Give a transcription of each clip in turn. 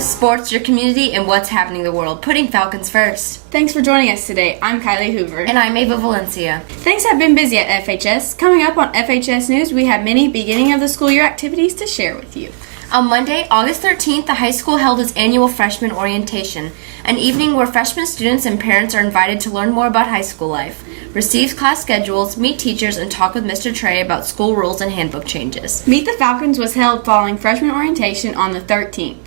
news, sports, your community, and what's happening in the world, putting Falcons first. Thanks for joining us today. I'm Kylie Hoover. And I'm Ava Valencia. Things have been busy at FHS. Coming up on FHS News, we have many beginning of the school year activities to share with you. On Monday, August 13th, the high school held its annual freshman orientation, an evening where freshman students and parents are invited to learn more about high school life, receive class schedules, meet teachers, and talk with Mr. Trey about school rules and handbook changes. Meet the Falcons was held following freshman orientation on the 13th.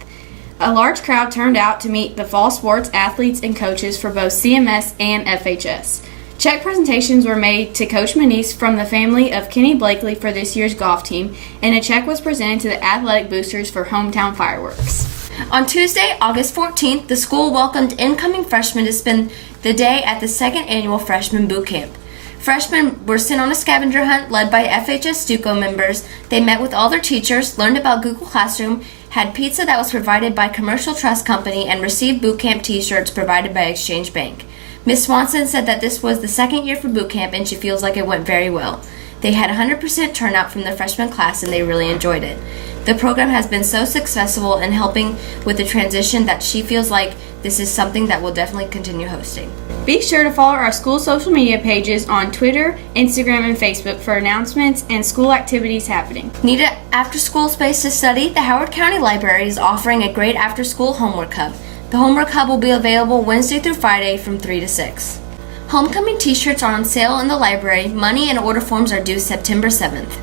A large crowd turned out to meet the fall sports athletes and coaches for both CMS and FHS. Check presentations were made to Coach Manise from the family of Kenny Blakely for this year's golf team, and a check was presented to the athletic boosters for hometown fireworks. On Tuesday, August 14th, the school welcomed incoming freshmen to spend the day at the second annual Freshman Boot Camp. Freshmen were sent on a scavenger hunt led by FHS Stuco members. They met with all their teachers, learned about Google Classroom, had pizza that was provided by Commercial Trust Company, and received boot camp t-shirts provided by Exchange Bank. Ms. Swanson said that this was the second year for boot camp and she feels like it went very well. They had 100% turnout from the freshman class and they really enjoyed it. The program has been so successful in helping with the transition that she feels like this is something that we'll definitely continue hosting. Be sure to follow our school social media pages on Twitter, Instagram, and Facebook for announcements and school activities happening. Need an after-school space to study? The Howard County Library is offering a great after-school homework hub. The homework hub will be available Wednesday through Friday from 3 to 6. Homecoming t-shirts are on sale in the library. Money and order forms are due September 7th.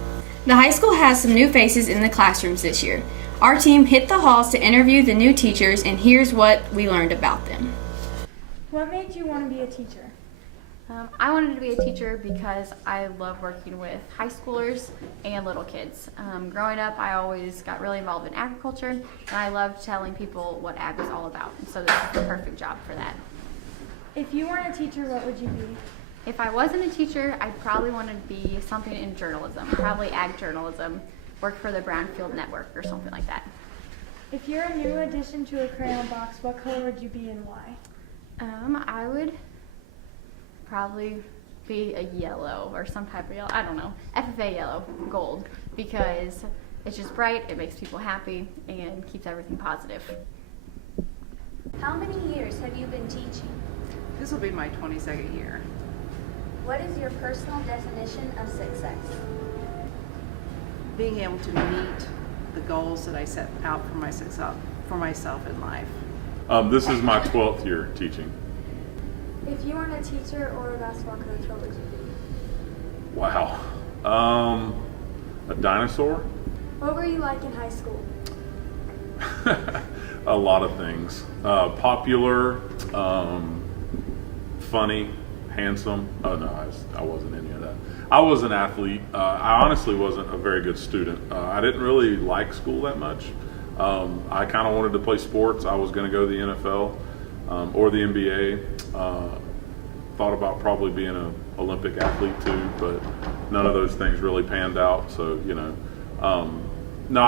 The high school has some new faces in the classrooms this year. Our team hit the halls to interview the new teachers, and here's what we learned about them. What made you want to be a teacher? I wanted to be a teacher because I love working with high schoolers and little kids. Growing up, I always got really involved in agriculture, and I loved telling people what ag was all about. And so this is the perfect job for that. If you weren't a teacher, what would you be? If I wasn't a teacher, I'd probably want to be something in journalism, probably ag journalism, work for the Brownfield Network or something like that. If you're a new addition to a crayon box, what color would you be and why? I would probably be a yellow or some type of yellow, I don't know, FFA yellow, gold, because it's just bright, it makes people happy, and keeps everything positive. How many years have you been teaching? This will be my 22nd year. What is your personal definition of success? Being able to meet the goals that I set out for myself in life. This is my 12th year teaching. If you weren't a teacher or a basketball coach, what would you be? Wow. A dinosaur? What were you like in high school? A lot of things. Popular, funny, handsome. Oh no, I wasn't any of that. I was an athlete. I honestly wasn't a very good student. I didn't really like school that much. I kind of wanted to play sports. I was going to go to the NFL or the NBA. Thought about probably being an Olympic athlete too, but none of those things really panned out. So, no,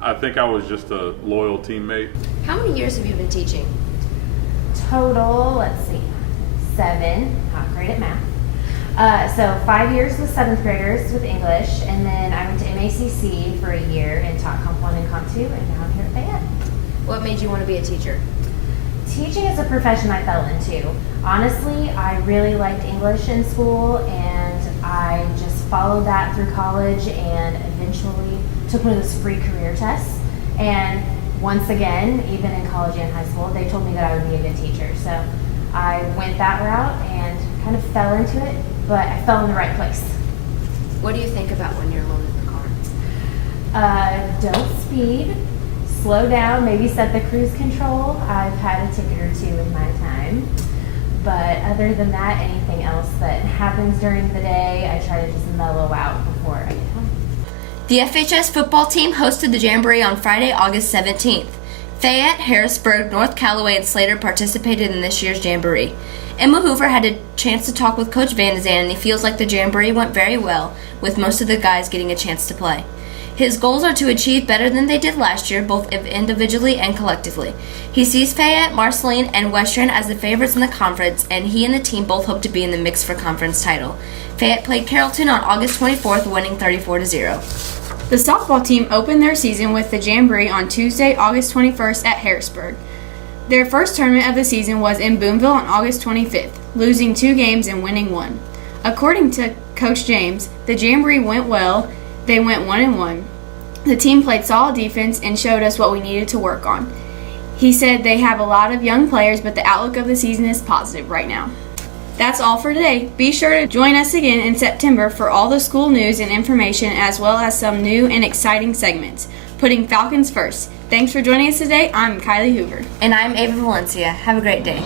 I think I was just a loyal teammate. How many years have you been teaching? Total, let's see, 7, not great at math. So 5 years with 7th graders with English, and then I went to MACC for a year and taught Comp 1 and Comp 2, and now I'm here at Fayette. What made you want to be a teacher? Teaching is a profession I fell into. Honestly, I really liked English in school, and I just followed that through college and eventually took one of those free career tests. And once again, even in college and high school, they told me that I would be a good teacher. So I went that route and kind of fell into it, but I fell in the right place. What do you think about when you're alone in the car? Don't speed, slow down, maybe set the cruise control. I've had a ticket or two in my time. But other than that, anything else that happens during the day, I try to just mellow out before I get home. The FHS football team hosted the Jamboree on Friday, August 17th. Fayette, Harrisburg, North Callaway, and Slater participated in this year's Jamboree. Emma Hoover had a chance to talk with Coach Van de Zandt, and he feels like the Jamboree went very well, with most of the guys getting a chance to play. His goals are to achieve better than they did last year, both individually and collectively. He sees Fayette, Marceline, and Western as the favorites in the conference, and he and the team both hope to be in the mix for conference title. Fayette played Carrollton on August 24th, winning 34-0. The softball team opened their season with the Jamboree on Tuesday, August 21st at Harrisburg. Their first tournament of the season was in Boonville on August 25th, losing 2 games and winning 1. According to Coach James, the Jamboree went well. They went 1-1. The team played solid defense and showed us what we needed to work on. He said they have a lot of young players, but the outlook of the season is positive right now. That's all for today. Be sure to join us again in September for all the school news and information, as well as some new and exciting segments. Putting Falcons first. Thanks for joining us today. I'm Kylie Hoover. And I'm Ava Valencia. Have a great day.